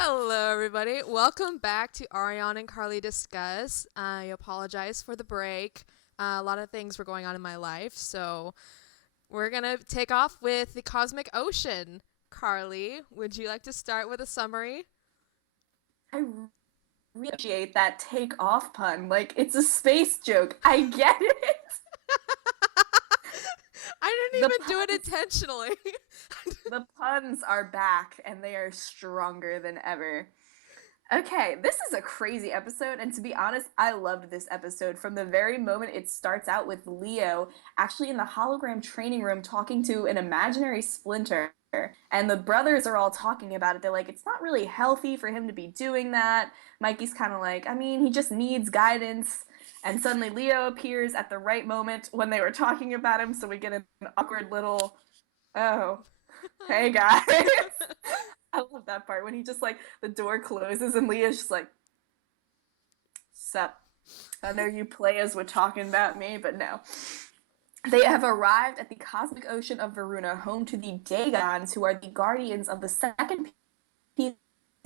Hello, everybody. Welcome back to Ariane and Karley Discuss. I apologize for the break. A lot of things were going on in my life, so we're going to take off with the cosmic ocean. Karley, would you like to start with a summary? I really appreciate that take off pun. Like, it's a space joke. I get it. I didn't The even do it puns, intentionally. the puns are back and they are stronger than ever. Okay, this is a crazy episode, and to be honest, I loved this episode from the very moment it starts out with Leo actually in the hologram training room talking to an imaginary Splinter. And the brothers are all talking about it. They're like, it's not really healthy for him to be doing that. Mikey's kind of like, I mean, he just needs guidance. And suddenly Leo appears at the right moment when they were talking about him, so we get an awkward little, oh, hey guys. I love that part when he just like the door closes and Leah's just like, sup. I know you players were talking about me, but no. They have arrived at the cosmic ocean of Varuna, home to the Dagons, who are the guardians of the second piece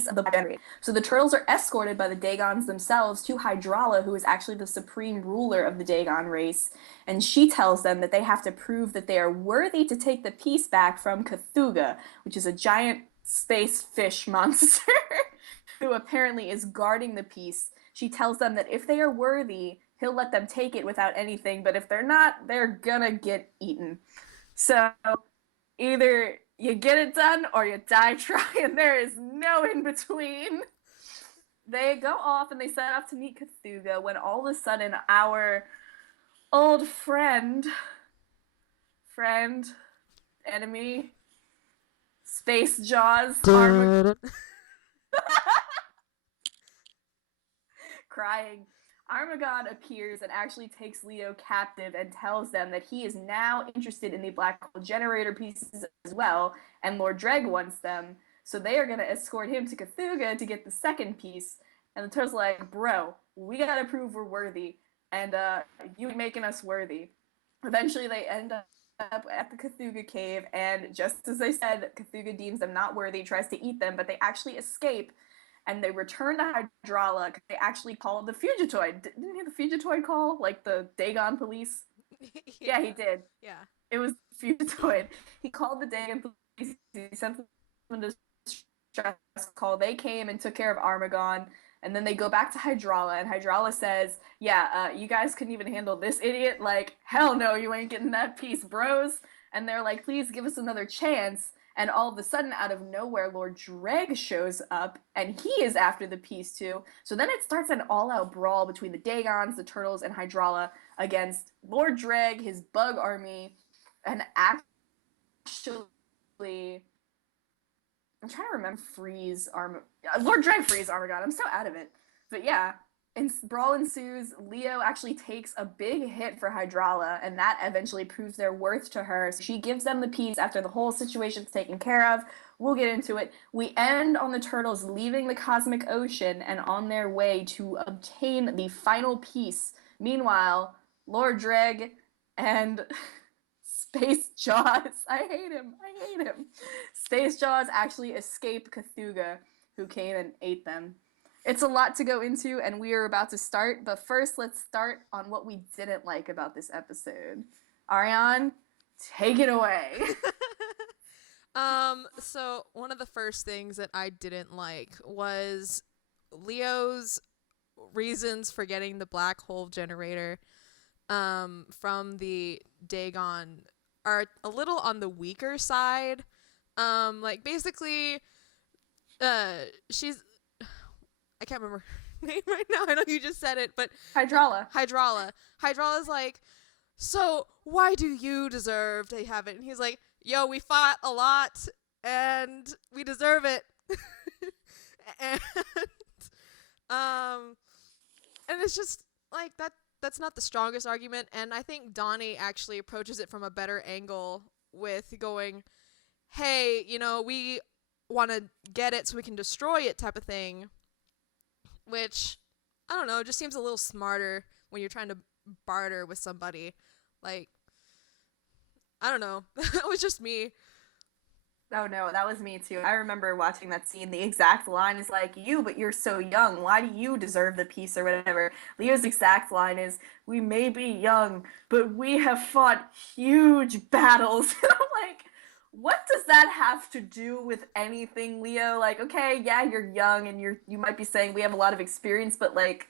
of the Black. So the turtles are escorted by the Dagons themselves to Hydrala, who is actually the supreme ruler of the Dagon race, and she tells them that they have to prove that they are worthy to take the piece back from Cthulhu, which is a giant space fish monster who apparently is guarding the piece. She tells them that if they are worthy, he'll let them take it without anything, but if they're not, they're gonna get eaten. So either you get it done or you die trying. There is no in between. They go off and they set off to meet Cthulhu when all of a sudden our old friend, enemy, Space Jaws, crying. Armaggon appears and actually takes Leo captive and tells them that he is now interested in the black hole generator pieces as well, and Lord Dreg wants them. So they are going to escort him to Cthulhu to get the second piece. And the turtle's like, bro, we got to prove we're worthy, and you ain't making us worthy. Eventually, they end up at the Cthulhu cave, and just as they said, Cthulhu deems them not worthy, tries to eat them, but they actually escape and they return to Hydrala. They actually called the Fugitoid. Didn't he have the Fugitoid call? Like the Dagon police? Yeah, he did. Yeah. It was Fugitoid. He called the Dagon police. He sent them to distress call. They came and took care of Armaggon. And then they go back to Hydrala, and Hydrala says, yeah, you guys couldn't even handle this idiot. Like, hell no, you ain't getting that piece, bros. And they're like, please give us another chance. And all of a sudden, out of nowhere, Lord Dreg shows up, and he is after the piece too. So then it starts an all-out brawl between the Dagons, the Turtles, and Hydrala against Lord Dreg, his bug army, and actually, I'm trying to remember Lord Dreg frees Armaggon. I'm so out of it. But yeah, brawl ensues. Leo actually takes a big hit for Hydrala, and that eventually proves their worth to her. So she gives them the piece after the whole situation's taken care of. We'll get into it. We end on the turtles leaving the cosmic ocean and on their way to obtain the final piece. Meanwhile, Lord Dreg and Space Jaws. I hate him. Space Jaws actually escape Cthulhu, who came and ate them. It's a lot to go into, and we are about to start, but first let's start on what we didn't like about this episode. Ariane, take it away. So one of the first things that I didn't like was Leo's reasons for getting the black hole generator from the Dagon are a little on the weaker side. Like basically she's I can't remember her name right now. I know you just said it, but Hydrala. Hydrala's like, so why do you deserve to have it? And he's like, yo, we fought a lot and we deserve it. and um and it's just like that's not the strongest argument, and I think Donnie actually approaches it from a better angle with going, hey, we want to get it so we can destroy it type of thing, which I don't know, it just seems a little smarter when you're trying to barter with somebody. Like, I don't know. That was just me. Oh no, that was me too. I remember watching that scene. The exact line is like, "You, but you're so young. Why do you deserve the peace or whatever?" Leo's exact line is, "We may be young, but we have fought huge battles." And I'm like, what does that have to do with anything, Leo? Like, okay, yeah, you're young and you might be saying we have a lot of experience, but like,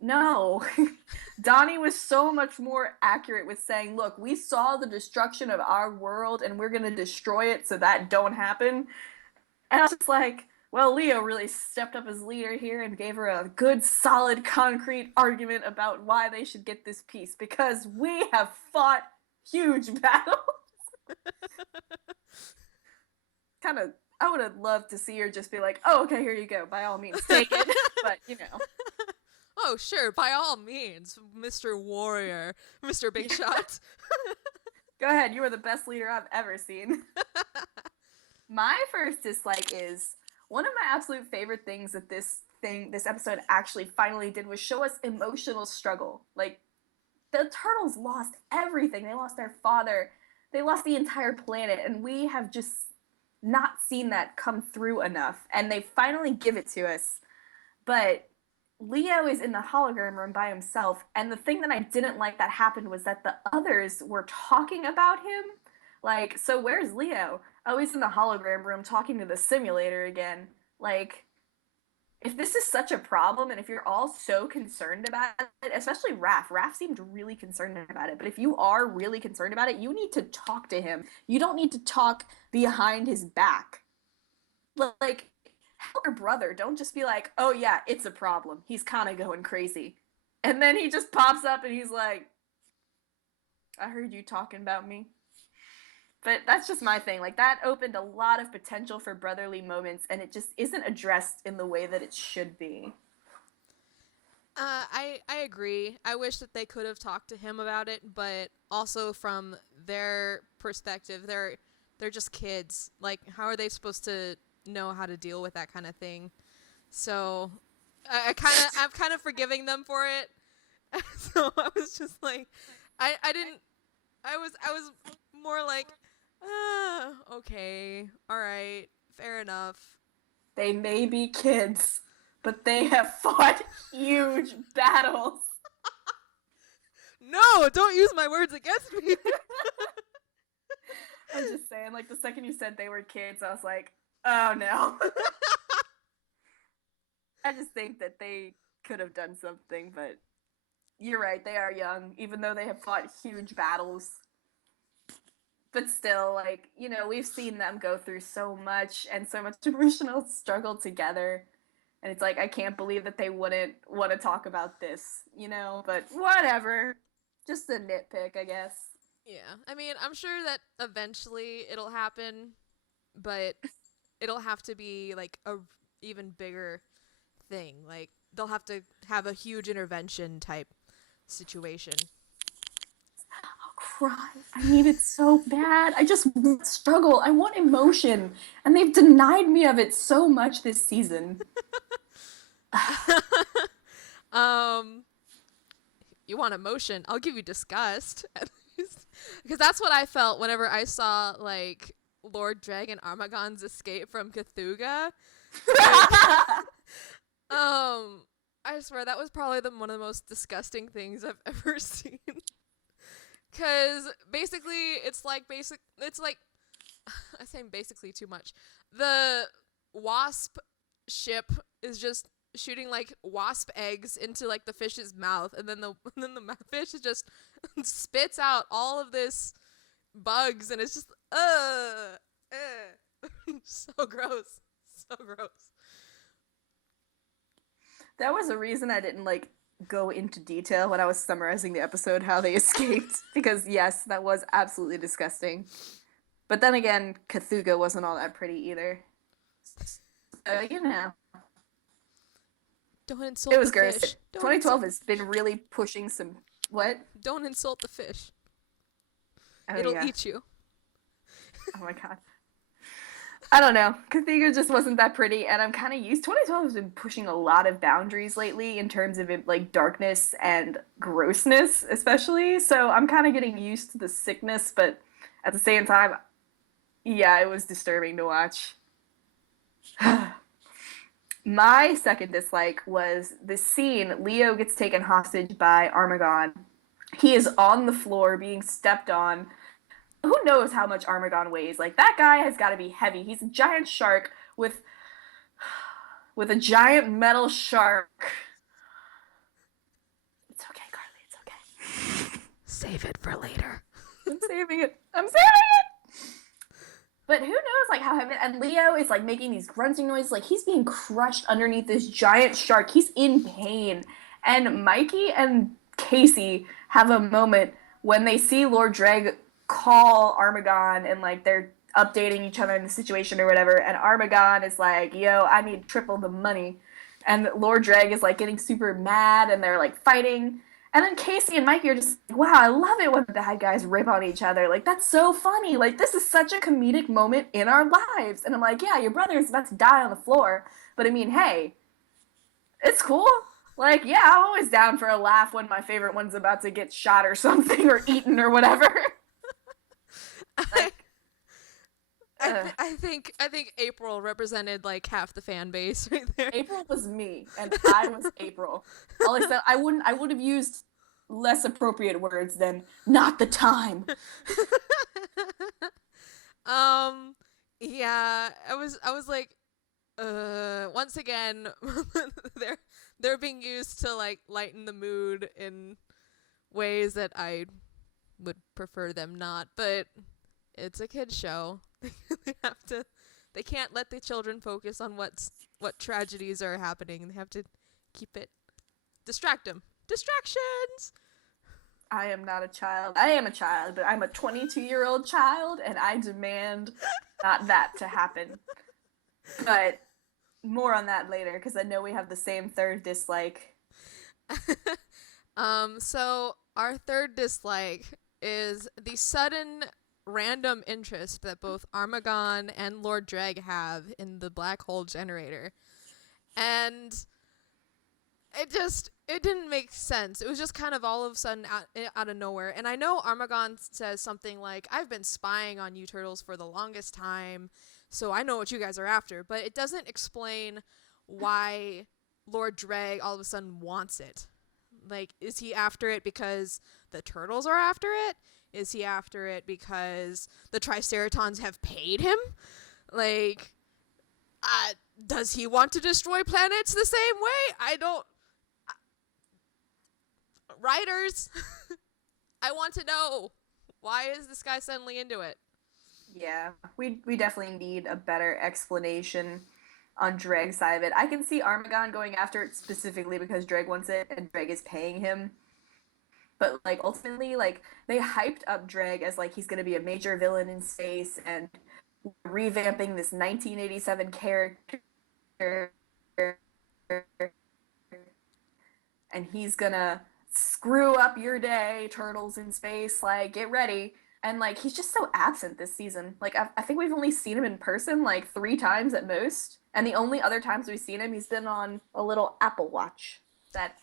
no. Donnie was so much more accurate with saying, look, we saw the destruction of our world and we're going to destroy it so that don't happen. And I was just like, well, Leo really stepped up as leader here and gave her a good, solid, concrete argument about why they should get this peace because we have fought huge battles. Kind of, I would have loved to see her just be like, oh, okay, here you go. By all means, take it. But, you know. Oh, sure, by all means, Mr. Warrior, Mr. Big Shot. Go ahead, you are the best leader I've ever seen. My first dislike is one of my absolute favorite things that this episode actually finally did was show us emotional struggle. Like, the turtles lost everything. They lost their father. They lost the entire planet, and we have just not seen that come through enough. And they finally give it to us. But Leo is in the hologram room by himself, and the thing that I didn't like that happened was that the others were talking about him. Like, so where's Leo? Oh, he's in the hologram room talking to the simulator again. Like, if this is such a problem, and if you're all so concerned about it, especially Raph seemed really concerned about it, but if you are really concerned about it, you need to talk to him. You don't need to talk behind his back. Like, help your brother. Don't just be like, oh yeah, it's a problem. He's kind of going crazy. And then he just pops up and he's like, I heard you talking about me. But that's just my thing. Like, that opened a lot of potential for brotherly moments, and it just isn't addressed in the way that it should be. I agree. I wish that they could have talked to him about it, but also from their perspective, they're just kids. Like, how are they supposed to know how to deal with that kind of thing? So I'm kind of forgiving them for it. So I was just like, I was more like, okay, all right, fair enough. They may be kids, but they have fought huge battles. No, don't use my words against me. I'm just saying, like, the second you said they were kids, I was like, oh no. I just think that they could have done something, but you're right, they are young, even though they have fought huge battles. But still, like, you know, we've seen them go through so much and so much emotional struggle together. And it's like, I can't believe that they wouldn't want to talk about this, you know? But whatever. Just a nitpick, I guess. Yeah, I mean, I'm sure that eventually it'll happen, but it'll have to be like a even bigger thing. Like, they'll have to have a huge intervention type situation. I'll cry. I need it so bad. I just want struggle. I want emotion. And they've denied me of it so much this season. You want emotion? I'll give you disgust. Because that's what I felt whenever I saw, like, Lord Dragon Armaggon's escape from Cthulhu. Like, I swear that was probably one of the most disgusting things I've ever seen. Because basically, it's like I'm saying basically too much. The wasp ship is just shooting like wasp eggs into like the fish's mouth, and then the fish just spits out all of this bugs, and it's just so gross, so gross. That was a reason I didn't like go into detail when I was summarizing the episode how they escaped, because yes, that was absolutely disgusting. But then again, Cthulhu wasn't all that pretty either. So, you know. Don't insult it was the gross. fish. 2012 has been really pushing some... What? Don't insult the fish. Oh, It'll yeah. eat you. Oh my god. I don't know. Cthulhu just wasn't that pretty, and I'm kind of used... 2012 has been pushing a lot of boundaries lately in terms of, like, darkness and grossness, especially, so I'm kind of getting used to the sickness, but at the same time, Yeah, it was disturbing to watch. My second dislike was the scene Leo gets taken hostage by Armaggon. He is on the floor being stepped on. Who knows how much Armaggon weighs? Like, that guy has got to be heavy. He's a giant shark with a giant metal shark. It's okay, Carly. It's okay. Save it for later. I'm saving it. I'm saving it. But who knows, like, how heavy. And Leo is, like, making these grunting noises. Like, he's being crushed underneath this giant shark. He's in pain. And Mikey and Casey have a moment when they see Lord Dreg call Armaggon, and, like, they're updating each other in the situation or whatever. And Armaggon is like, yo, I need triple the money. And Lord Dreg is, like, getting super mad, and they're, like, fighting. And then Casey and Mikey are just like, wow, I love it when the bad guys rip on each other. Like, that's so funny. Like, this is such a comedic moment in our lives. And I'm like, yeah, your brother is about to die on the floor. But I mean, hey, it's cool. Like, yeah, I'm always down for a laugh when my favorite one's about to get shot or something or eaten or whatever. Like, I think April represented like half the fan base right there. April was me, and I was April. All I said, I would have used less appropriate words than "not the time." Yeah, I was like, once again, they're being used to like lighten the mood in ways that I would prefer them not, but it's a kid's show. They can't let the children focus on what tragedies are happening. They have to distract them. Distractions! I am not a child. I am a child, but I'm a 22-year-old child, and I demand not that to happen. But more on that later, because I know we have the same third dislike. So our third dislike is the sudden random interest that both Armaggon and Lord Dreg have in the black hole generator. And it didn't make sense. It was just kind of all of a sudden out of nowhere. And I know Armaggon says something like, I've been spying on you turtles for the longest time, so I know what you guys are after. But it doesn't explain why Lord Dreg all of a sudden wants it. Like, is he after it because the turtles are after it? Is he after it because the Triceratons have paid him? Like, does he want to destroy planets the same way? I don't... Writers, I want to know. Why is this guy suddenly into it? Yeah, we definitely need a better explanation on Dreg's side of it. I can see Armaggon going after it specifically because Dreg wants it and Dreg is paying him. But, like, ultimately, like, they hyped up Dreg as, like, he's going to be a major villain in space and revamping this 1987 character. And he's going to screw up your day, turtles in space. Like, get ready. And, like, he's just so absent this season. Like, I think we've only seen him in person, like, 3 times at most. And the only other times we've seen him, he's been on a little Apple Watch that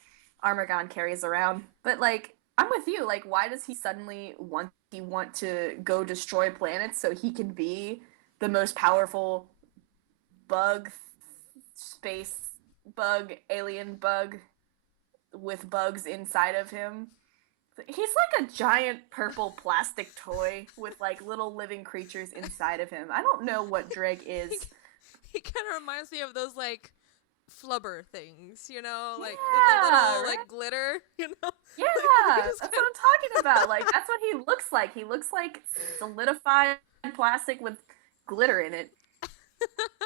Armaggon carries around. But, like, I'm with you. Like, why does he suddenly want to go destroy planets so he can be the most powerful space bug, alien bug with bugs inside of him? He's like a giant purple plastic toy with, like, little living creatures inside of him. I don't know what Dreg is. He kind of reminds me of those, like, flubber things, you know? Like, yeah, the little, right? like, glitter, you know? Yeah, Like, that's what I'm talking about. Like, that's what he looks like. He looks like solidified plastic with glitter in it.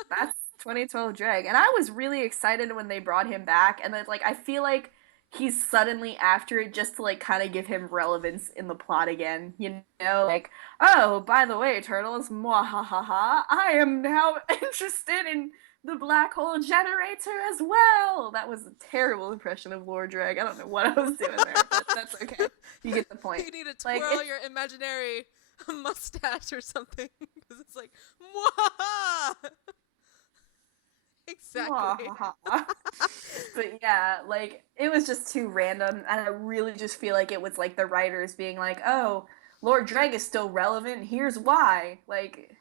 That's 2012 Dreg. And I was really excited when they brought him back. And then, like, I feel like he's suddenly after it just to, like, kind of give him relevance in the plot again. You know? Like, oh, by the way, turtles, mwahaha, I am now interested in the black hole generator as well. That was a terrible impression of Lord Dreg. I don't know what I was doing there, but that's okay. You get the point. You need to twirl your imaginary mustache or something, because it's like, Mwah! Exactly. But yeah, like, it was just too random, and I really just feel like it was, like, the writers being like, oh, Lord Dreg is still relevant, here's why. Like,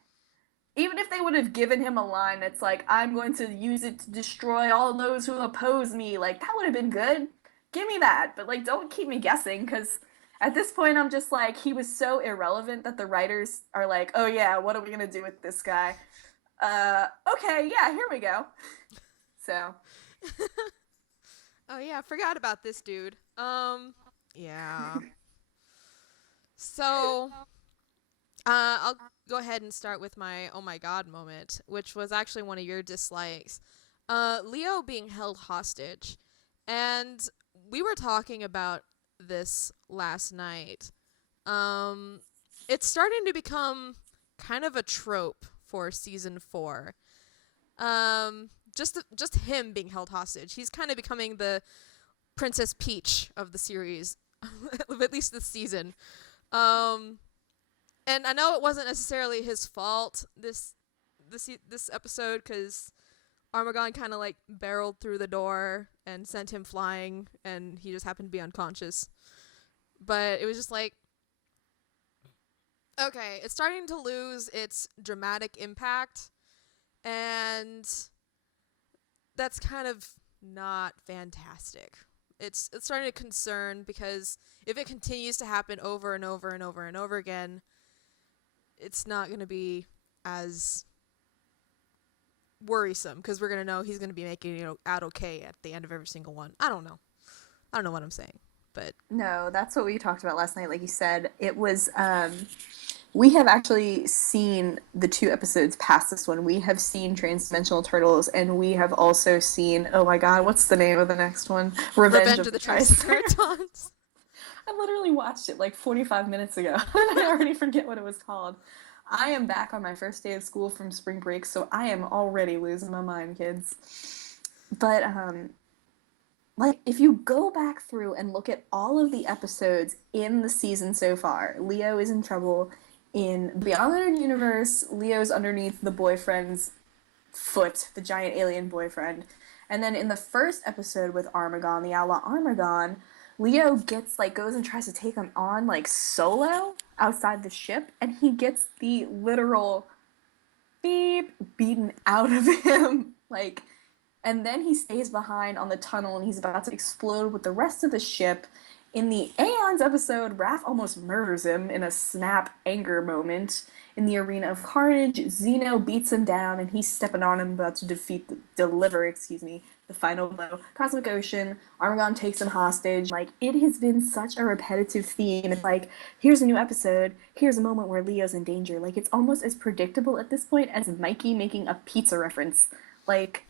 Even if they would have given him a line that's like, I'm going to use it to destroy all those who oppose me, like, that would have been good. Give me that. But, like, don't keep me guessing, because at this point, I'm just like, he was so irrelevant that the writers are like, oh yeah, what are we going to do with this guy? Okay, yeah, here we go. So. Oh yeah, I forgot about this dude. Yeah. So, I'll go ahead and start with my oh my god moment, which was actually one of your dislikes. Leo being held hostage. And we were talking about this last night. Um, it's starting to become kind of a trope for season 4. Just him being held hostage. He's kind of becoming the Princess Peach of the series, at least this season. Um, and I know it wasn't necessarily his fault this episode, because Armaggon kind of like barreled through the door and sent him flying, and he just happened to be unconscious. But it was just like, okay, it's starting to lose its dramatic impact, and that's kind of not fantastic. It's starting to concern, because if it continues to happen over and over and over and over again, it's not going to be as worrisome, because we're going to know he's going to be making it out okay at the end of every single one. I don't know what I'm saying, but No, that's what we talked about last night. Like you said, it was. We have actually seen the 2 episodes past this one. We have seen Transdimensional Turtles, and we have also seen. Oh my God, what's the name of the next one? Revenge of the Triceratops. Triceratons. I literally watched it like 45 minutes ago. I already forget what it was called. I am back on my first day of school from spring break, so I am already losing my mind, kids. But like, if you go back through and look at all of the episodes in the season so far, Leo is in trouble. In Beyond the Universe, Leo's underneath the boyfriend's foot, the giant alien boyfriend. And then in the first episode with Armaggon, the outlaw Armaggon, Leo gets like goes and tries to take him on like solo outside the ship, and he gets the literal beep beaten out of him. Like, and then he stays behind on the tunnel, and he's about to explode with the rest of the ship. In the Aeons episode, Raph almost murders him in a snap anger moment. In the Arena of Carnage, Zeno beats him down, and he's stepping on him, about to deliver the final blow. Cosmic Ocean, Armaggon takes him hostage. Like, it has been such a repetitive theme. It's like, here's a new episode, here's a moment where Leo's in danger. Like, it's almost as predictable at this point as Mikey making a pizza reference. Like,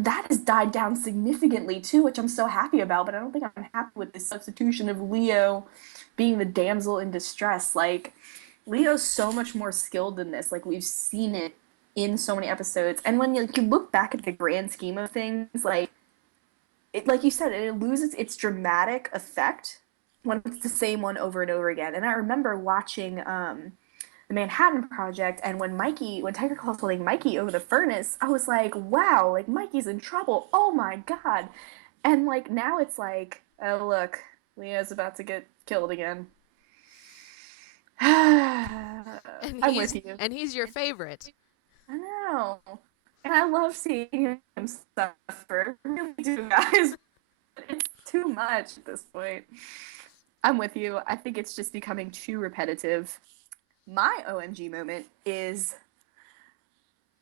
that has died down significantly too, which I'm so happy about, but I don't think I'm happy with this substitution of Leo being the damsel in distress. Like, Leo's so much more skilled than this. Like, we've seen it in so many episodes. And when you look back at the grand scheme of things, like, like you said, it loses its dramatic effect when it's the same one over and over again. And I remember watching the Manhattan Project, and when Tiger Claw's holding Mikey over the furnace, I was like, wow, like, Mikey's in trouble. Oh my God. And like, now it's like, oh look, Leo's about to get killed again. I'm with you. And he's your favorite. I know. And I love seeing him suffer. I really do, guys. It's too much at this point. I'm with you. I think it's just becoming too repetitive. My OMG moment is,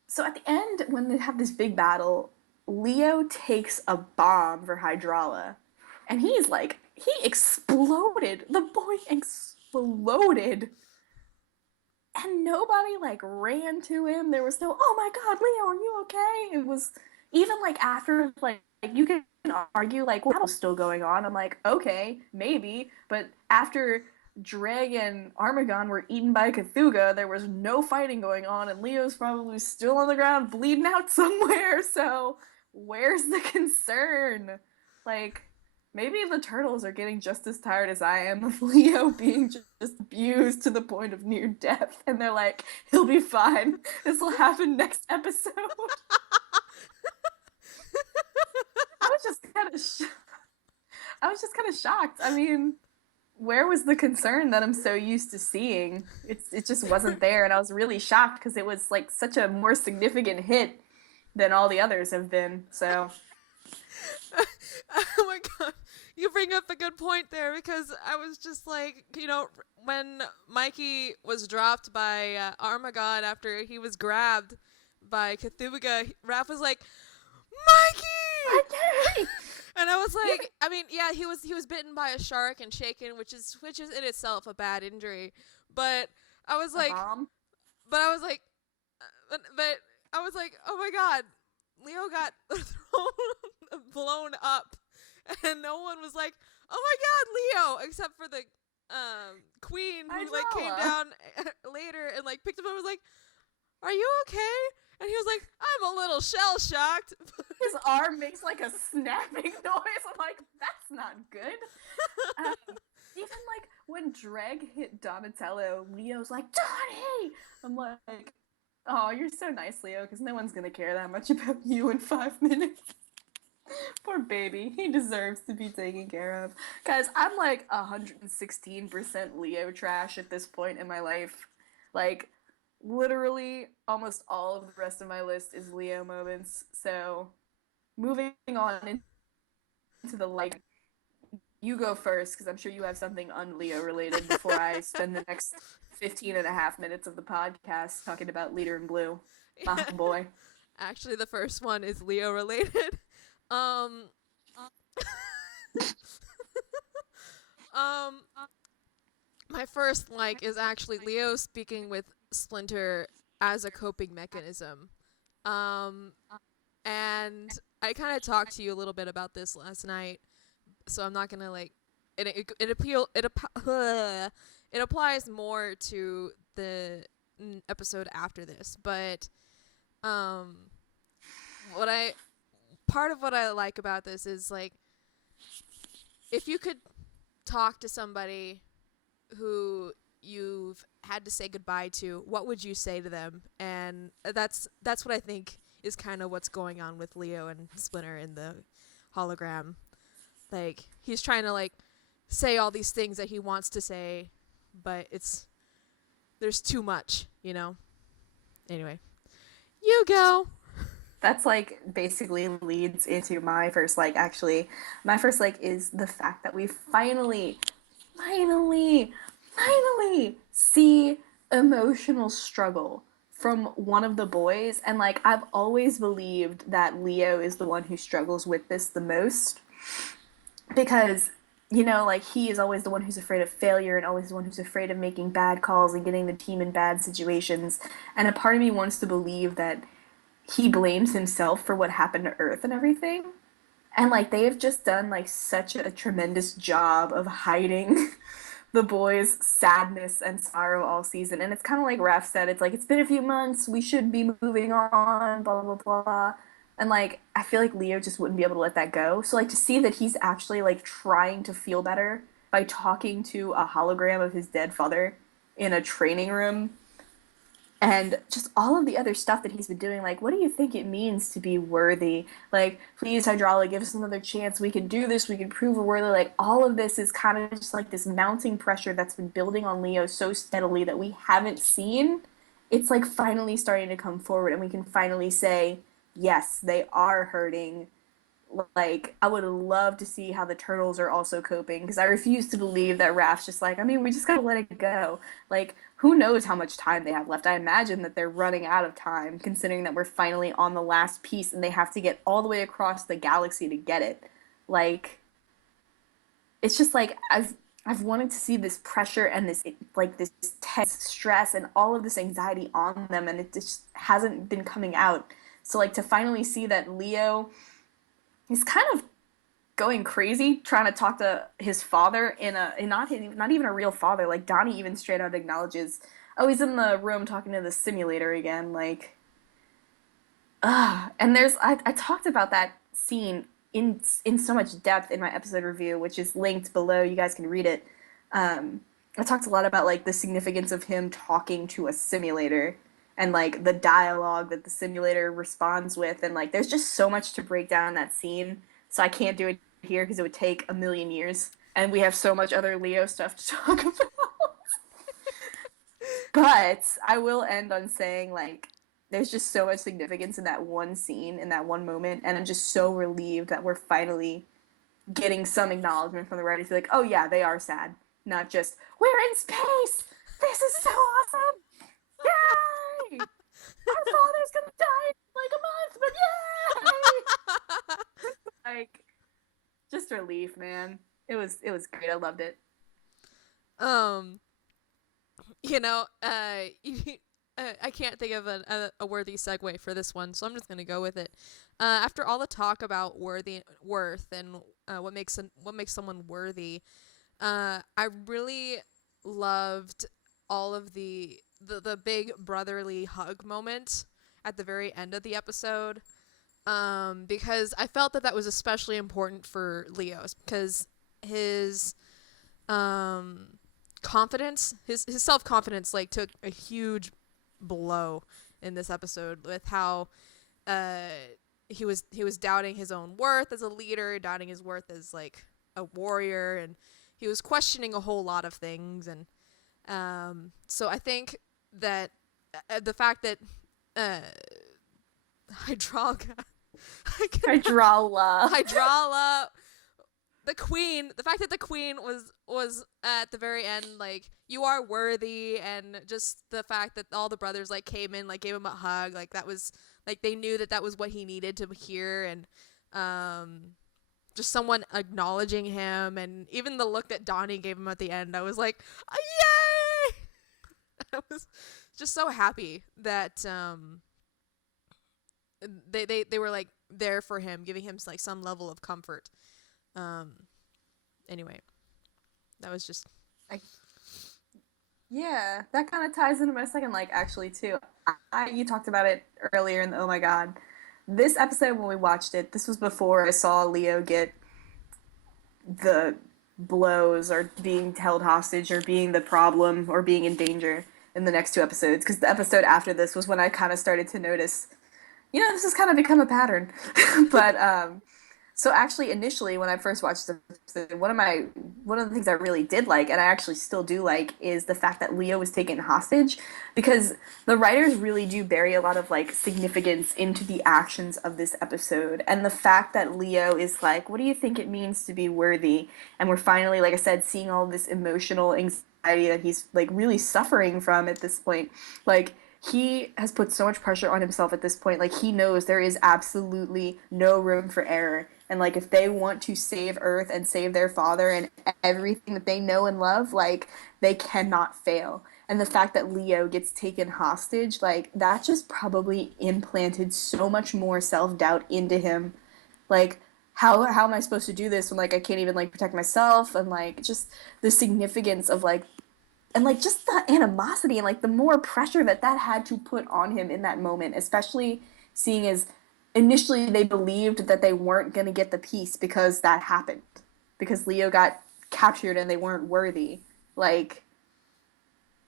so at the end, when they have this big battle, Leo takes a bomb for Hydrala, and he's like, he exploded. The boy exploded. And nobody like ran to him. There was no, oh my God, Leo, are you okay? It was even like after, like you can argue like, well, battle's still going on. I'm like, okay, maybe, but after Dreg and Armaggon were eaten by Cthulhu, there was no fighting going on, and Leo's probably still on the ground bleeding out somewhere. So where's the concern? Like, maybe the turtles are getting just as tired as I am of Leo being just abused to the point of near death, and they're like, he'll be fine. This will happen next episode. I was just kind of shocked. I mean, where was the concern that I'm so used to seeing? It just wasn't there, and I was really shocked because it was like such a more significant hit than all the others have been. So Oh my god. You bring up a good point there because I was just like, when Mikey was dropped by Armaggon after he was grabbed by Cthulhu, Raph was like, Mikey! okay. And I was like, I mean, yeah, he was bitten by a shark and shaken, which is in itself a bad injury. But I was A like, bomb. but I was like, but I was like, oh my god, Leo got blown up, and no one was like, oh my god, Leo, except for the queen who like came down later and like picked him up and was like, are you okay? And he was like, I'm a little shell shocked. His arm makes like a snapping noise. I'm like, that's not good. Even like when Dreg hit Donatello, Leo's like, Donnie! I'm like, oh, you're so nice, Leo, because no one's gonna care that much about you in 5 minutes. Poor baby. He deserves to be taken care of. Guys, I'm like 116% Leo trash at this point in my life. Like, literally, almost all of the rest of my list is Leo moments. So, moving on into the like, you go first, because I'm sure you have something un-Leo related before I spend the next 15 and a half minutes of the podcast talking about Leader in Blue. My boy. Actually, the first one is Leo related. Um, um, my first like is actually Leo speaking with Splinter as a coping mechanism. Um, and I kind of talked to you a little bit about this last night, so I'm not gonna like it applies more to the episode after this, but um, what I part of what I like about this is like if you could talk to somebody who you've had to say goodbye to, what would you say to them? And that's what I think is kind of what's going on with Leo and Splinter in the hologram. Like he's trying to like say all these things that he wants to say, but there's too much, you know? Anyway, you go. That's like basically leads into my first like. Actually, my first like is the fact that we finally see emotional struggle from one of the boys. And like I've always believed that Leo is the one who struggles with this the most, because like he is always the one who's afraid of failure and always the one who's afraid of making bad calls and getting the team in bad situations. And a part of me wants to believe that he blames himself for what happened to Earth and everything. And like they have just done like such a tremendous job of hiding the boys' sadness and sorrow all season. And it's kind of like Raph said, it's like it's been a few months, we should be moving on, blah blah blah. And like I feel like Leo just wouldn't be able to let that go. So like to see that he's actually like trying to feel better by talking to a hologram of his dead father in a training room, and just all of the other stuff that he's been doing, like what do you think it means to be worthy? Like, please Hydraulic, give us another chance, we can do this, we can prove we're worthy. Like all of this is kind of just like this mounting pressure that's been building on Leo so steadily that we haven't seen. It's like finally starting to come forward, and we can finally say yes, they are hurting. Like I would love to see how the turtles are also coping, because I refuse to believe that Raph's just like, I mean, we just gotta let it go. Like who knows how much time they have left? I imagine that they're running out of time, considering that we're finally on the last piece and they have to get all the way across the galaxy to get it. Like it's just like I've wanted to see this pressure and this like this tense stress and all of this anxiety on them, and it just hasn't been coming out. So like to finally see that Leo, he's kind of going crazy trying to talk to his father in not even a real father. Like Donnie even straight out acknowledges, oh, he's in the room talking to the simulator again. Like, and I talked about that scene in so much depth in my episode review, which is linked below. You guys can read it. I talked a lot about like the significance of him talking to a simulator and like the dialogue that the simulator responds with, and like there's just so much to break down in that scene. So I can't do it here because it would take a million years. And we have so much other Leo stuff to talk about. But I will end on saying, like, there's just so much significance in that one scene, in that one moment, and I'm just so relieved that we're finally getting some acknowledgement from the writers. Like, oh yeah, they are sad. Not just, we're in space! This is so awesome! Yay! Our father's gonna die in like a month, but yay! Like, just relief, man. It was great. I loved it. You know, I can't think of a worthy segue for this one, so I'm just gonna go with it. After all the talk about worth and what makes someone worthy, I really loved all of the big brotherly hug moment at the very end of the episode, because I felt that was especially important for Leo's, because his confidence, his self-confidence, like, took a huge blow in this episode with how he was doubting his own worth as a leader, doubting his worth as, like, a warrior, and he was questioning a whole lot of things. And so I think that the fact that Hydraulica the fact that the queen was at the very end, like, you are worthy, and just the fact that all the brothers, like, came in, like, gave him a hug, like, that was, like, they knew that was what he needed to hear. And just someone acknowledging him, and even the look that Donnie gave him at the end, I was like, yay! I was just so happy that they were, like, there for him, giving him, like, some level of comfort. Anyway, that was just... Yeah, that kind of ties into my second like, actually, too. You talked about it earlier in the Oh My God. This episode, when we watched it, this was before I saw Leo get the blows, or being held hostage, or being the problem, or being in danger in the next two episodes. Because the episode after this was when I kind of started to notice, this has kind of become a pattern. But so actually, initially, when I first watched the episode, one of the things I really did like, and I actually still do like, is the fact that Leo was taken hostage, because the writers really do bury a lot of, like, significance into the actions of this episode, and the fact that Leo is like, what do you think it means to be worthy? And we're finally, like I said, seeing all this emotional anxiety that he's, like, really suffering from at this point. Like, he has put so much pressure on himself at this point. Like, he knows there is absolutely no room for error. And, like, if they want to save Earth and save their father and everything that they know and love, like, they cannot fail. And the fact that Leo gets taken hostage, like, that just probably implanted so much more self-doubt into him. Like, how am I supposed to do this when, like, I can't even, like, protect myself? And, like, just the significance of, like, and, like, just the animosity and, like, the more pressure that had to put on him in that moment, especially seeing as initially they believed that they weren't going to get the peace because that happened, because Leo got captured and they weren't worthy. Like,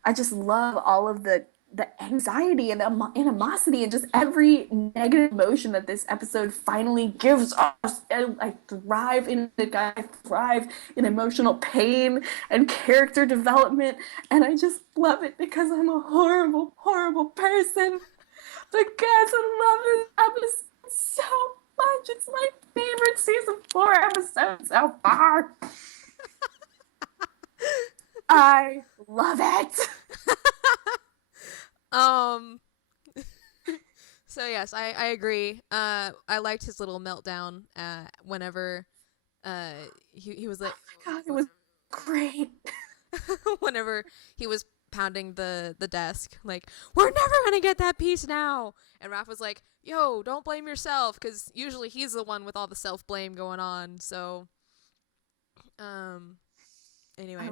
I just love all of the anxiety and the animosity and just every negative emotion that this episode finally gives us. And I thrive in it. I thrive in emotional pain and character development, and I just love it because I'm a horrible, horrible person. But guys, I love this episode so much. It's my favorite season 4 episode so far. I love it. So yes, I agree. I liked his little meltdown whenever he was like, oh my God, it was great. whenever he was pounding the desk, like, we're never gonna get that piece now. And Raph was like, yo, don't blame yourself, because usually he's the one with all the self-blame going on. So anyway, I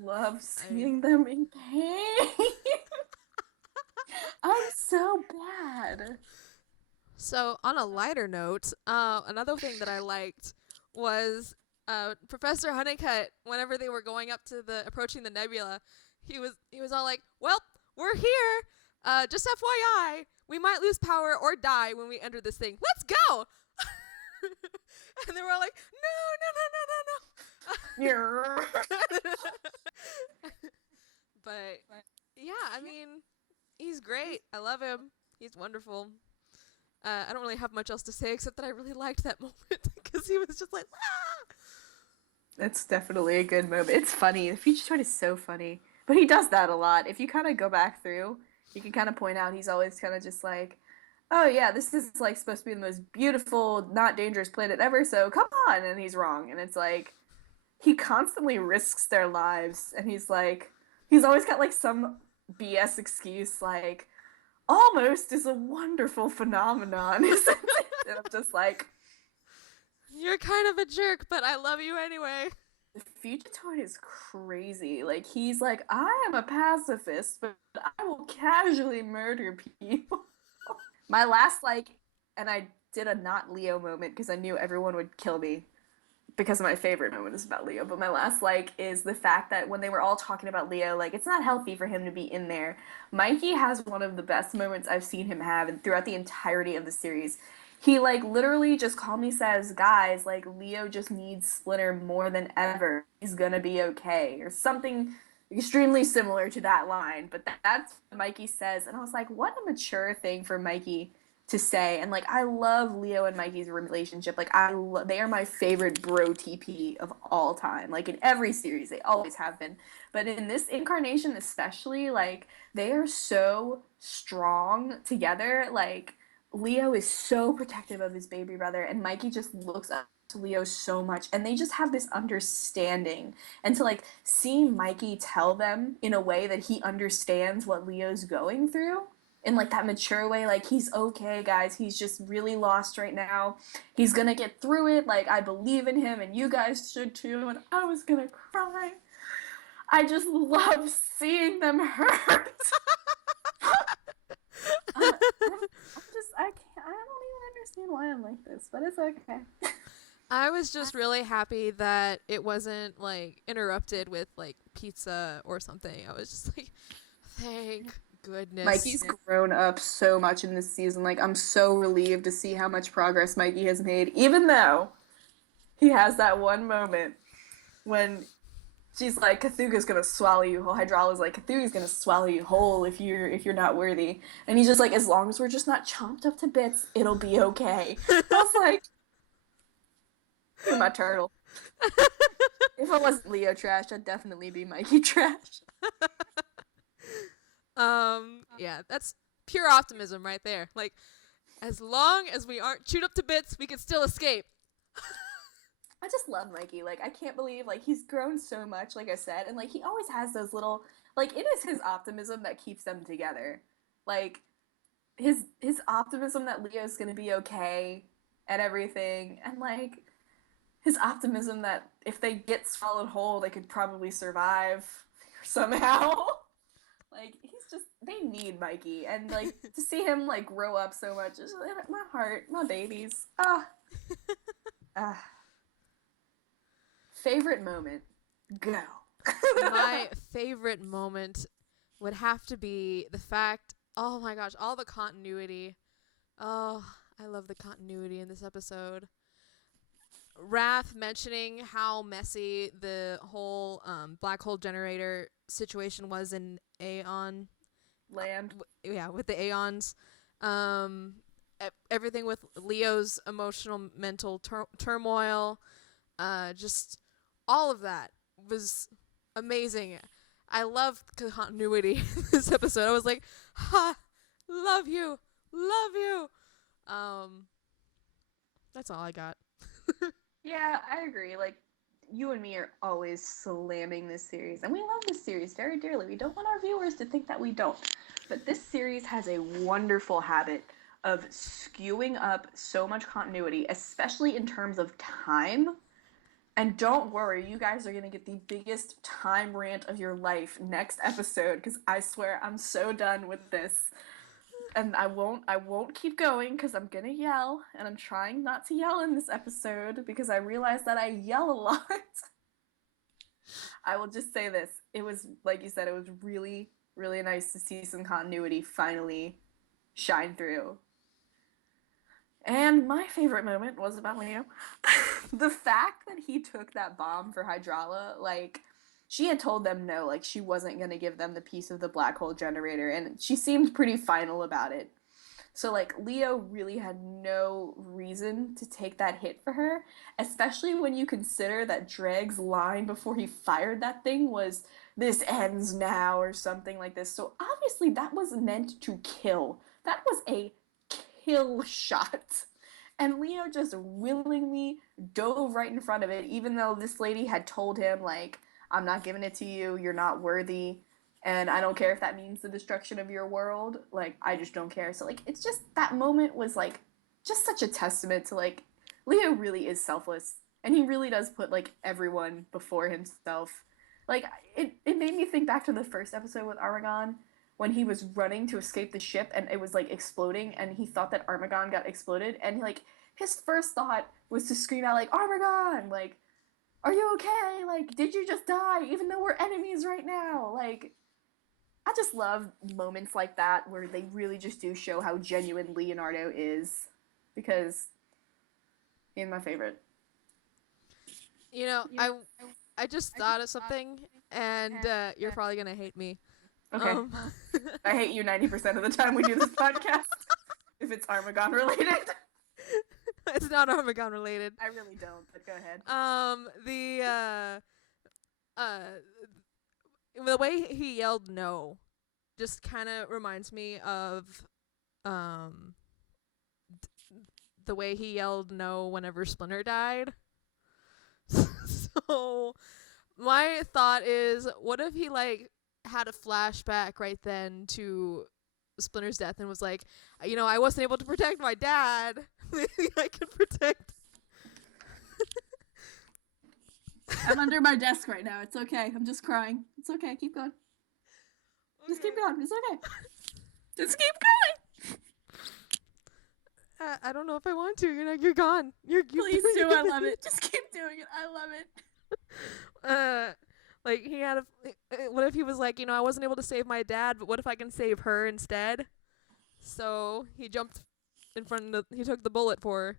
love seeing them in pain. I'm so bad. So on a lighter note, another thing that I liked was Professor Honeycutt. Whenever they were going up to approaching the nebula, he was all like, "Well, we're here. Just FYI, we might lose power or die when we enter this thing. Let's go!" And they were all like, no, no, no, no, no, no. But yeah, I mean, he's great. I love him. He's wonderful. I don't really have much else to say except that I really liked that moment because he was just like, ah! That's definitely a good moment. It's funny. The Future Toad is so funny. But he does that a lot. If you kind of go back through, you can kind of point out he's always kind of just like, oh yeah, this is like supposed to be the most beautiful, not dangerous planet ever, so come on. And he's wrong. And it's like, he constantly risks their lives. And he's like, he's always got like some BS excuse like, almost is a wonderful phenomenon. And I'm just like, You're kind of a jerk, but I love you anyway. the Future Toad is crazy. Like, he's like, I am a pacifist, but I will casually murder people. My last, like, and I did a not Leo moment because I knew everyone would kill me because my favorite moment is about Leo, but my last like is the fact that when they were all talking about Leo, like it's not healthy for him to be in there. Mikey has one of the best moments I've seen him have and throughout the entirety of the series. He like literally just calmly says, guys, like Leo just needs Splinter more than ever. He's gonna be okay. Or something extremely similar to that line. But that's what Mikey says. And I was like, what a mature thing for Mikey to say. And like, I love Leo and Mikey's relationship. Like, they are my favorite bro TP of all time. Like in every series, they always have been. But in this incarnation, especially, like they are so strong together. Like Leo is so protective of his baby brother, and Mikey just looks up to Leo so much, and they just have this understanding. And to like see Mikey tell them in a way that he understands what Leo's going through in like that mature way, like he's okay, guys, he's just really lost right now, he's gonna get through it, like I believe in him and you guys should too. And I was gonna cry. I just love seeing them hurt. I don't even understand why I'm like this, but it's okay. I was just really happy that it wasn't like interrupted with like pizza or something. I was just like, thank goodness. Mikey's grown up so much in this season. Like, I'm so relieved to see how much progress Mikey has made, even though he has that one moment when she's like, Cthulhu's gonna swallow you whole. Hydrala's like, Cthulhu's gonna swallow you whole if you're not worthy. And he's just like, as long as we're just not chomped up to bits, it'll be okay. I was like, you're my turtle. If I wasn't Leo trash, I'd definitely be Mikey trash. Yeah, that's pure optimism right there. Like, as long as we aren't chewed up to bits, we can still escape. I just love Mikey. Like, I can't believe, like, he's grown so much, like I said, and, like, he always has those little, like, it is his optimism that keeps them together. Like, his optimism that Leo's gonna be okay and everything, and, like, his optimism that if they get swallowed whole, they could probably survive somehow. Like, he's just, they need Mikey, and, like, to see him, like, grow up so much, is my heart, my babies. Favorite moment? Go. My favorite moment would have to be the fact, oh my gosh, all the continuity. Oh, I love the continuity in this episode. Wrath mentioning how messy the whole black hole generator situation was in Aeon Land. Yeah, with the Aeons. Everything with Leo's emotional mental turmoil, just all of that was amazing. I love continuity in this episode. I was like, ha, love you. That's all I got. Yeah, I agree. Like, you and me are always slamming this series, and we love this series very dearly. We don't want our viewers to think that we don't. But this series has a wonderful habit of skewing up so much continuity, especially in terms of time. And don't worry, you guys are going to get the biggest time rant of your life next episode, because I swear I'm so done with this. And I won't keep going because I'm going to yell, and I'm trying not to yell in this episode because I realize that I yell a lot. I will just say this. It was, like you said, it was really, really nice to see some continuity finally shine through. And my favorite moment was about Leo. The fact that he took that bomb for Hydrala, like, she had told them no, like, she wasn't going to give them the piece of the black hole generator, and she seemed pretty final about it. So, like, Leo really had no reason to take that hit for her, especially when you consider that Dreg's line before he fired that thing was, "This ends now," or something like this. So, obviously, that was meant to kill. That was a kill shot. And Leo just willingly dove right in front of it, even though this lady had told him, like, "I'm not giving it to you, you're not worthy, and I don't care if that means the destruction of your world. Like, I just don't care." So, like, it's just, that moment was, like, just such a testament to, like, Leo really is selfless. And he really does put, like, everyone before himself. Like, it made me think back to the first episode with Armaggon, when he was running to escape the ship and it was like exploding and he thought that Armaggon got exploded, and like his first thought was to scream out like, "Armaggon, like, are you okay? Like, did you just die even though we're enemies right now?" Like, I just love moments like that where they really just do show how genuine Leonardo is, because he's my favorite. You know, I just thought of something, and you're probably gonna hate me. Okay. I hate you 90% of the time we do this podcast if it's Armaggon related. It's not Armaggon related. I really don't, but go ahead. The way he yelled no just kind of reminds me of the way he yelled no whenever Splinter died. So my thought is, what if he like had a flashback right then to Splinter's death and was like, you know, I wasn't able to protect my dad. Maybe I can protect. I'm under my desk right now. It's okay. I'm just crying. It's okay. Keep going. Okay. Just keep going. It's okay. Just keep going. I don't know if I want to. You're gone. Please do. I love it. Just keep doing it. I love it. Like he had a. What if he was like, you know, I wasn't able to save my dad, but what if I can save her instead? So he jumped in front of. He took the bullet for her.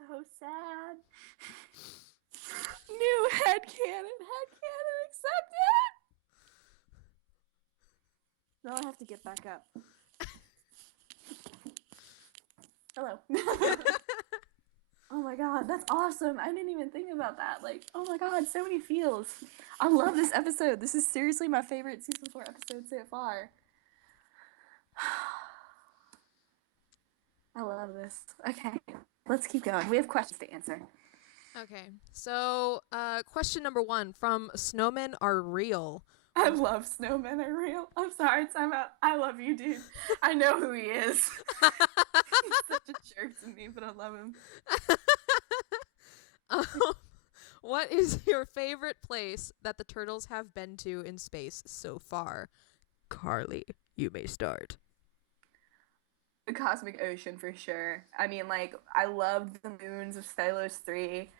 So sad. New headcanon. Headcanon accepted. Now I have to get back up. Hello. Oh my god, that's awesome. I didn't even think about that. Like, oh my god, so many feels. I love this episode. This is seriously my favorite season 4 episode so far. I love this. Okay, let's keep going. We have questions to answer. Okay, so question number 1 from Snowmenarereal. I love Snowmenarereal. I'm sorry, time out. I love you, dude. I know who he is. He's such a jerk to me, but I love him. What is your favorite place that the turtles have been to in space so far? Karley, you may start. The cosmic ocean for sure. I mean, like, I loved the moons of Stylos 3.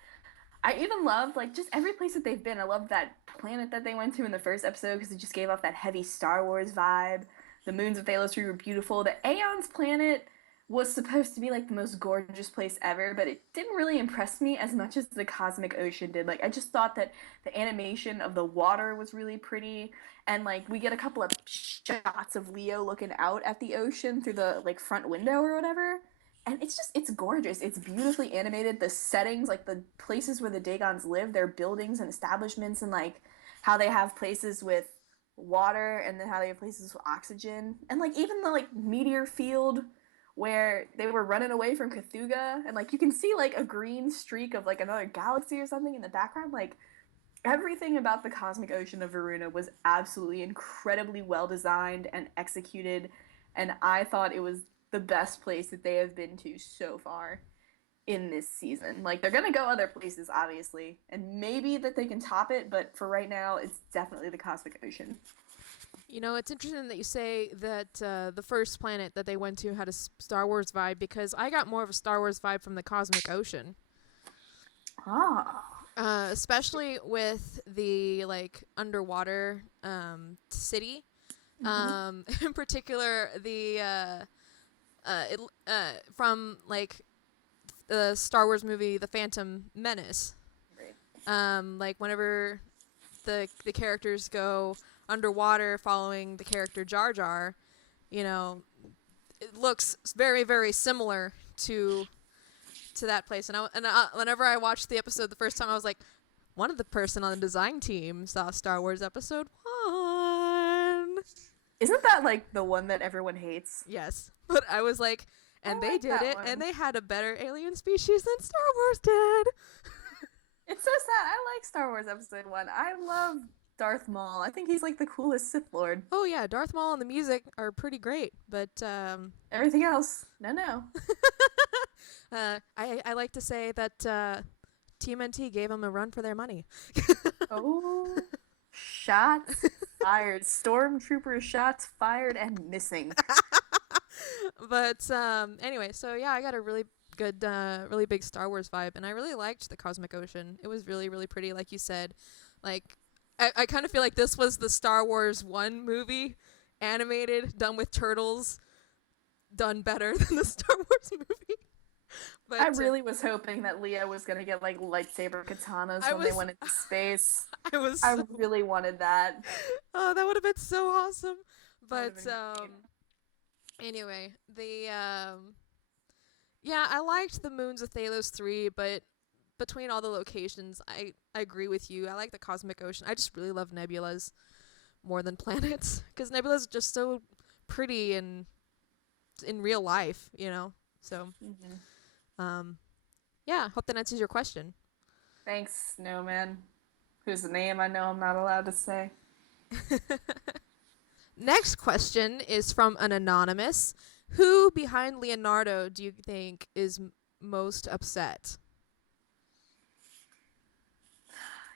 I even loved, like, just every place that they've been. I loved that planet that they went to in the first episode because it just gave off that heavy Star Wars vibe. The moons of Thalos 3 were beautiful. The Aeon's planet was supposed to be, like, the most gorgeous place ever, but it didn't really impress me as much as the cosmic ocean did. Like, I just thought that the animation of the water was really pretty, and, like, we get a couple of shots of Leo looking out at the ocean through the, like, front window or whatever. And it's gorgeous. It's beautifully animated. The settings, like the places where the Dagons live, their buildings and establishments, and like how they have places with water and then how they have places with oxygen. And like even the like meteor field where they were running away from Cthulhu, and like you can see like a green streak of like another galaxy or something in the background. Like everything about the cosmic ocean of Varuna was absolutely incredibly well designed and executed, and I thought it was the best place that they have been to so far in this season. Like, they're gonna go other places, obviously, and maybe that they can top it, but for right now, it's definitely the cosmic ocean. You know, it's interesting that you say that the first planet that they went to had a Star Wars vibe, because I got more of a Star Wars vibe from the cosmic ocean. Especially with the, like, underwater city. In particular, the from like the Star Wars movie, The Phantom Menace. Right. Like whenever the characters go underwater following the character Jar Jar, you know, it looks very, very similar to that place. And whenever I watched the episode the first time, I was like, one of the person on the design team saw Star Wars Episode 1. Isn't that like the one that everyone hates? Yes, but I was like, and I they like did that it, one. and they had a better alien species than Star Wars did. It's so sad. I like Star Wars Episode 1. I love Darth Maul. I think he's like the coolest Sith Lord. Oh yeah, Darth Maul and the music are pretty great, but Everything else, no. I like to say that TMNT gave them a run for their money. Oh, shots fired. Stormtrooper shots fired and missing. But anyway, so yeah, I got a really good, really big Star Wars vibe, and I really liked the Cosmic Ocean. It was really, really pretty, like you said. Like, I kind of feel like this was the Star Wars 1 movie, animated, done with turtles, done better than the Star Wars movie. But I really was hoping that Leia was gonna get like lightsaber katanas when they went into space. I really wanted that. Oh, that would have been so awesome. But That would've been great. anyway, the yeah, I liked the Moons of Thalos 3, but between all the locations, I agree with you. I like the Cosmic Ocean. I just really love nebulas more than planets, because nebulas are just so pretty and in real life, you know. So, yeah, hope that answers your question. Thanks, Snowman. Whose name I know I'm not allowed to say. Next question is from an anonymous. Who behind Leonardo do you think is most upset?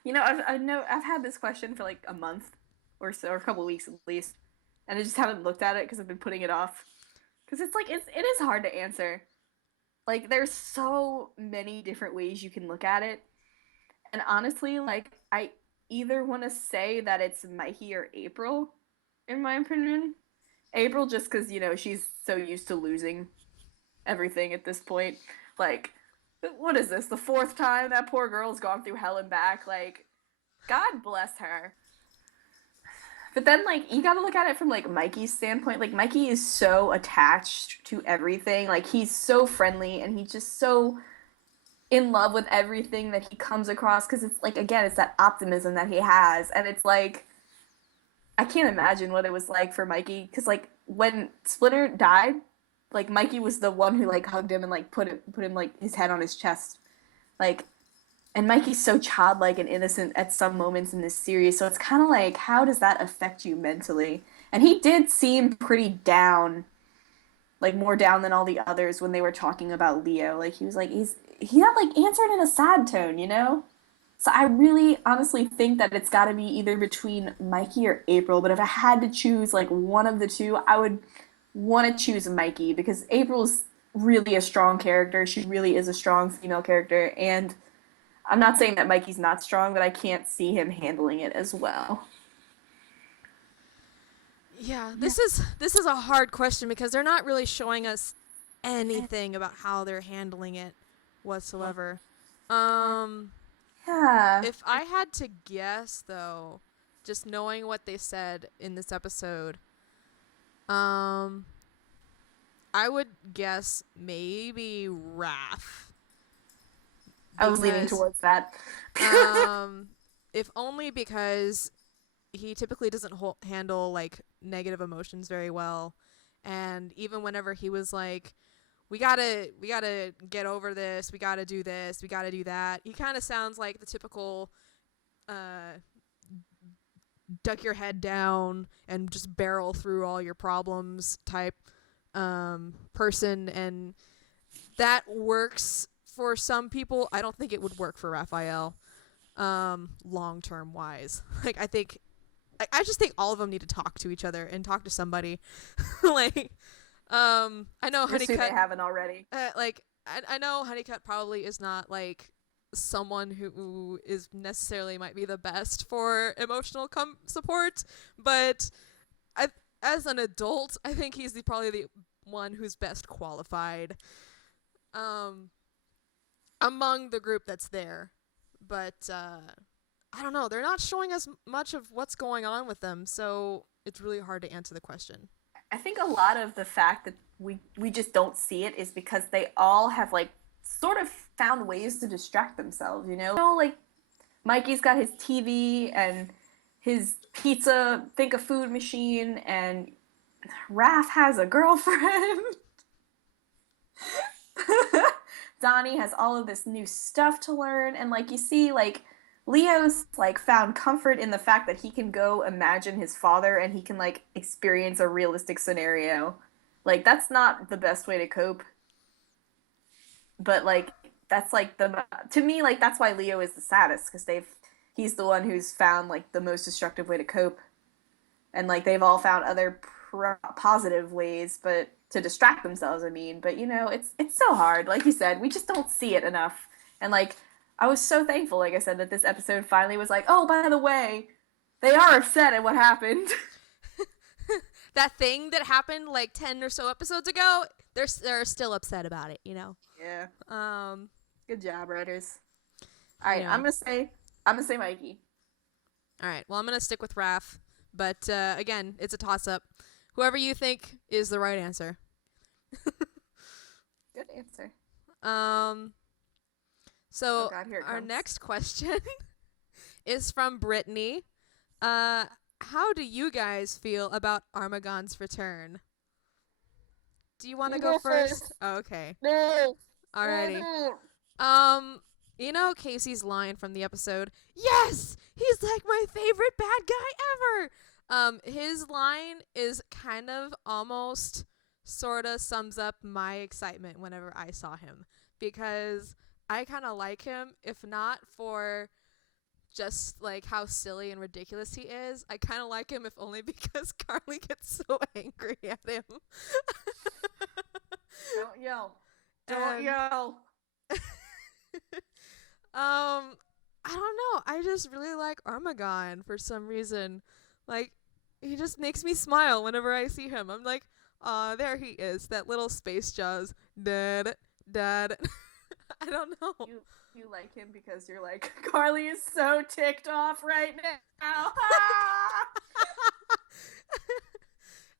You know, I've had this question for like a month or so, or a couple weeks at least, and I just haven't looked at it because I've been putting it off. Because it's like it is hard to answer. Like there's so many different ways you can look at it, and honestly, like I either want to say that it's Mikey or April, in my opinion. April, just because, you know, she's so used to losing everything at this point. Like, what is this? The 4th time that poor girl's gone through hell and back. Like, God bless her. But then, like, you gotta look at it from, like, Mikey's standpoint. Like, Mikey is so attached to everything. Like, he's so friendly, and he's just so in love with everything that he comes across. Because it's, like, again, it's that optimism that he has. And it's, like, I can't imagine what it was like for Mikey. Because, like, when Splinter died, like, Mikey was the one who, like, hugged him and, like, put him, like, his head on his chest. Like, and Mikey's so childlike and innocent at some moments in this series, so it's kind of like, how does that affect you mentally? And he did seem pretty down, like, more down than all the others when they were talking about Leo. Like, he was like, he had, like, answered in a sad tone, you know? So I really honestly think that it's got to be either between Mikey or April, but if I had to choose, like, one of the two, I would want to choose Mikey, because April's really a strong character. She really is a strong female character, and I'm not saying that Mikey's not strong, but I can't see him handling it as well. Yeah, this is a hard question because they're not really showing us anything about how they're handling it whatsoever. Yeah. If I had to guess, though, just knowing what they said in this episode, I would guess maybe Raph. I was leaning Because, towards that. if only because he typically doesn't handle, like, negative emotions very well. And even whenever he was like, we gotta get over this, we gotta do this, we gotta do that, he kind of sounds like the typical duck your head down and just barrel through all your problems type person, and that works for some people. I don't think it would work for Raphael long-term wise. Like, I just think all of them need to talk to each other and talk to somebody. Like, I know Just who Honeycutt, they haven't already. I know Honeycutt probably is not, like, someone who is necessarily might be the best for emotional support, but as an adult, I think he's probably the one who's best qualified among the group that's there. But I don't know. They're not showing us much of what's going on with them, so it's really hard to answer the question. I think a lot of the fact that we just don't see it is because they all have like sort of found ways to distract themselves, you know? Like Mikey's got his TV and his pizza, think a food machine, and Raph has a girlfriend. Donnie has all of this new stuff to learn, and like you see, like Leo's like found comfort in the fact that he can go imagine his father and he can like experience a realistic scenario. Like that's not the best way to cope. But like that's like to me like that's why Leo is the saddest, because he's the one who's found like the most destructive way to cope. And like they've all found other positive ways but to distract themselves, I mean, but you know, it's so hard. Like you said, we just don't see it enough. And like I was so thankful, like I said, that this episode finally was like, oh, by the way, they are upset at what happened. That thing that happened like 10 or so episodes ago, they're still upset about it, you know? Yeah. Good job, writers. All right, Yeah. I'm gonna say Mikey. All right, well, I'm going to stick with Raph. But again, it's a toss-up. Whoever you think is the right answer. Good answer. So Oh God, here it our comes. next question is from Brittany. How do you guys feel about Armaggon's return? Do you want to You go go first? first. Oh, okay. No. Alrighty. No. You know Casey's line from the episode, "Yes! He's like my favorite bad guy ever!" His line is kind of almost sorta sums up my excitement whenever I saw him. Because I kinda like him, if not for just like how silly and ridiculous he is. I kinda like him if only because Carly gets so angry at him. Don't yell. Don't And- yell. I don't know. I just really like Armaggon for some reason. Like, he just makes me smile whenever I see him. I'm like, aw, there he is. That little space Jaws. Dad. I don't know. You like him because you're like, Carly is so ticked off right now.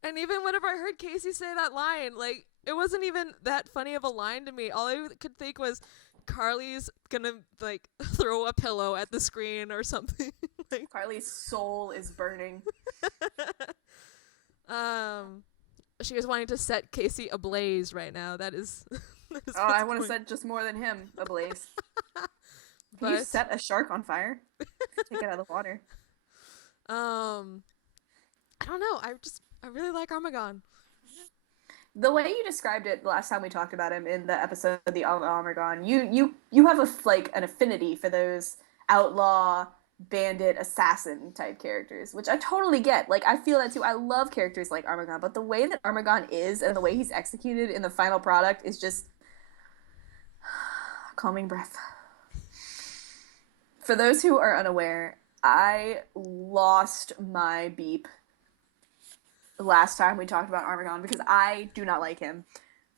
And even whenever I heard Casey say that line, like, it wasn't even that funny of a line to me. All I could think was, Carly's gonna like throw a pillow at the screen or something. Like, Carly's soul is burning. she was wanting to set Casey ablaze right now. That is. That is Oh, I want to set just more than him ablaze. Can you But set a shark on fire? Take it out of the water. I don't know. I really like Armaggon. The way you described it last time we talked about him in the episode of the Armaggon, you have an affinity for those outlaw, bandit, assassin type characters, which I totally get. Like, I feel that too. I love characters like Armaggon, but the way that Armaggon is and the way he's executed in the final product is just calming breath. For those who are unaware, I lost my beep last time we talked about Armaggon because I do not like him.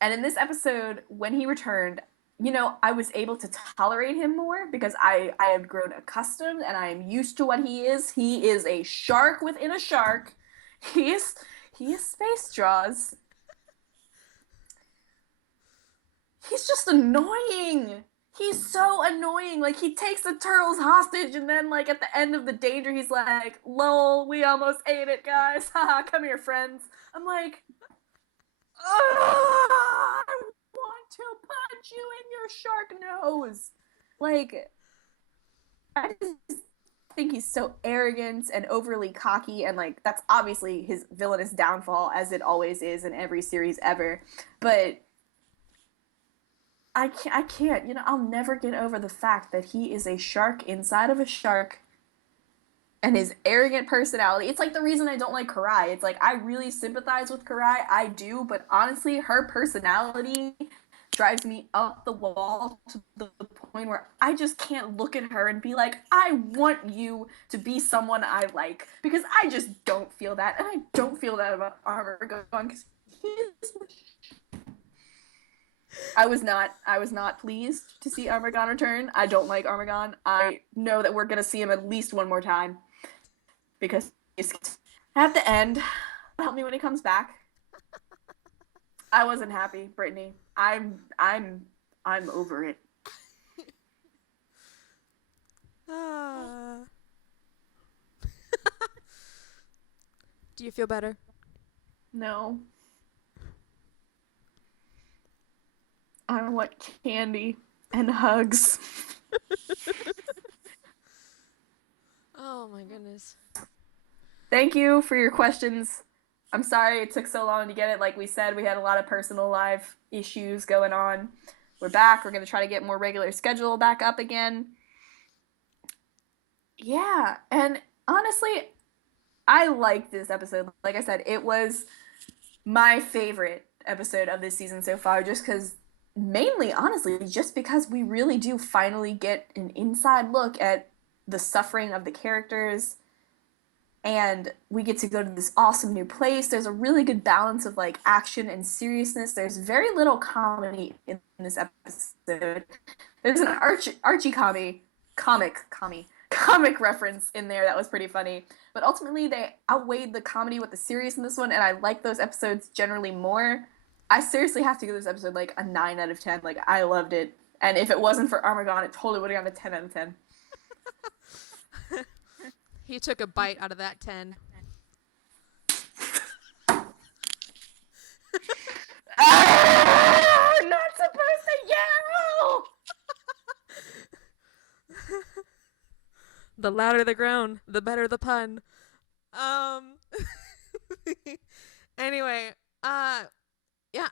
And in this episode, when he returned, you know, I was able to tolerate him more because I have grown accustomed and I am used to what he is. He is a shark within a shark. He is Space Jaws. He's just annoying. He's so annoying. Like, he takes the turtles hostage, and then, like, at the end of the danger, he's like, lol, we almost ate it, guys. Haha, come here, friends. I'm like, I want to punch you in your shark nose. Like, I just think he's so arrogant and overly cocky, and, like, that's obviously his villainous downfall, as it always is in every series ever. But I can't, you know, I'll never get over the fact that he is a shark inside of a shark, and his arrogant personality. It's like the reason I don't like Karai. It's like, I really sympathize with Karai, I do, but honestly, her personality drives me up the wall to the point where I just can't look at her and be like, I want you to be someone I like, because I just don't feel that, and I don't feel that about Armaggon, because I was not pleased to see Armaggon return. I don't like Armaggon. I know that we're gonna see him at least one more time, because he's at the end. Help me when he comes back. I wasn't happy, Brittany. I'm over it. Do you feel better? No. I want candy and hugs. Oh my goodness. Thank you for your questions. I'm sorry it took so long to get it. Like we said, we had a lot of personal life issues going on. We're back. We're going to try to get more regular schedule back up again. Yeah, and honestly, I liked this episode. Like I said, it was my favorite episode of this season so far, just because, mainly, honestly, just because we really do finally get an inside look at the suffering of the characters, and we get to go to this awesome new place. There's a really good balance of like action and seriousness. There's very little comedy in this episode. There's an Archie comic reference in there that was pretty funny. But ultimately, they outweighed the comedy with the serious in this one, and I like those episodes generally more. I seriously have to give this episode like a 9 out of 10. Like, I loved it. And if it wasn't for Armaggon, it totally would have gotten a 10 out of 10. He took a bite out of that 10. Not supposed to yell! The louder the groan, the better the pun. Anyway, yeah,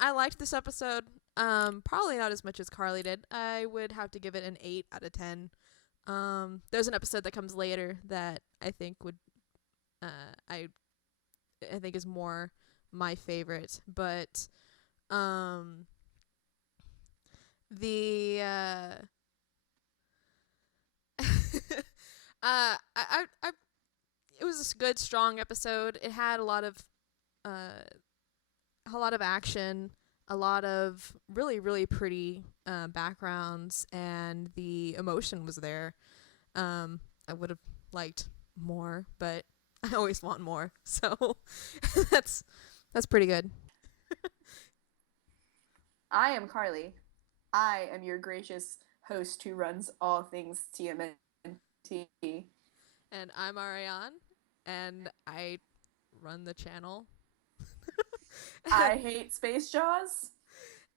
I liked this episode. Probably not as much as Karley did. I would have to give it an 8 out of 10. There's an episode that comes later that I think would, I think is more my favorite, but, it was a good, strong episode. It had a lot of action, a lot of really, really pretty backgrounds, and the emotion was there. I would have liked more, but I always want more, so that's pretty good. I am Karley. I am your gracious host who runs all things TMNT. And I'm Ariane, and I run the channel. I hate Space Jaws.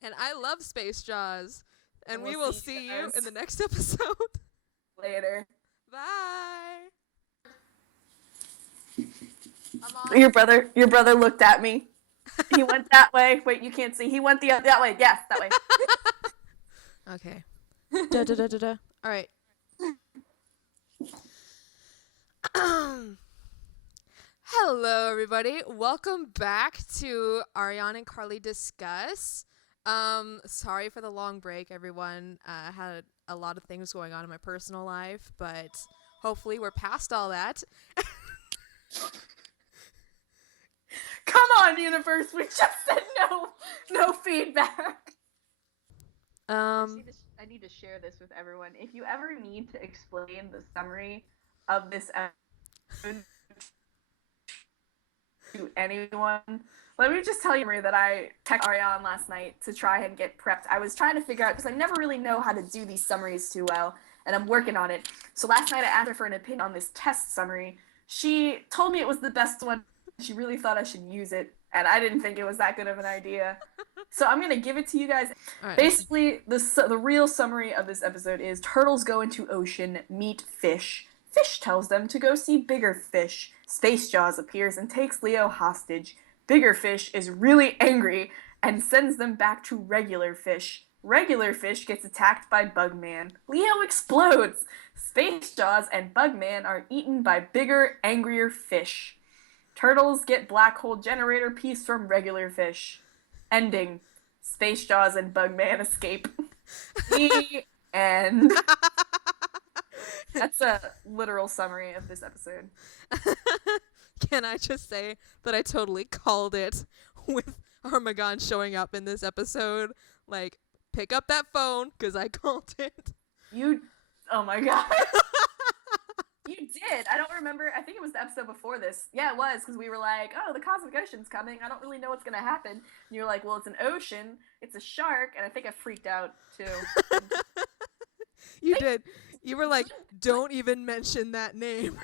And I love Space Jaws. And we We'll will see see you you guys in the next episode. Later. Bye. Your brother looked at me. He went that way. Wait, you can't see. He went that way. Yes, that way. Okay. Da da da da da. All right. Hello, everybody. Welcome back to Ariane and Karley Discuss. Sorry for the long break, everyone. I had a lot of things going on in my personal life, but hopefully we're past all that. Come on, universe. We just said no feedback. I need to share this with everyone. If you ever need to explain the summary of this episode to anyone, let me just tell you that I texted Ariane last night to try and get prepped. I was trying to figure out, because I never really know how to do these summaries too well, and I'm working on it. So last night I asked her for an opinion on this test summary. She told me it was the best one. She really thought I should use it, and I didn't think it was that good of an idea. So I'm going to give it to you guys. Right. Basically, the real summary of this episode is turtles go into ocean, meet fish. Fish tells them to go see bigger fish. Space Jaws appears and takes Leo hostage. Bigger fish is really angry and sends them back to regular fish. Regular fish gets attacked by Bugman. Leo explodes. Space Jaws and Bugman are eaten by bigger, angrier fish. Turtles get black hole generator piece from regular fish. Ending. Space Jaws and Bugman escape. The end. That's a literal summary of this episode. Can I just say that I totally called it with Armaggon showing up in this episode? Like, pick up that phone, because I called it. Oh my god. You did. I don't remember. I think it was the episode before this. Yeah, it was, because we were like, oh, the cosmic ocean's coming. I don't really know what's going to happen. And you're like, well, it's an ocean. It's a shark. And I think I freaked out, too. You did. You were like, don't even mention that name.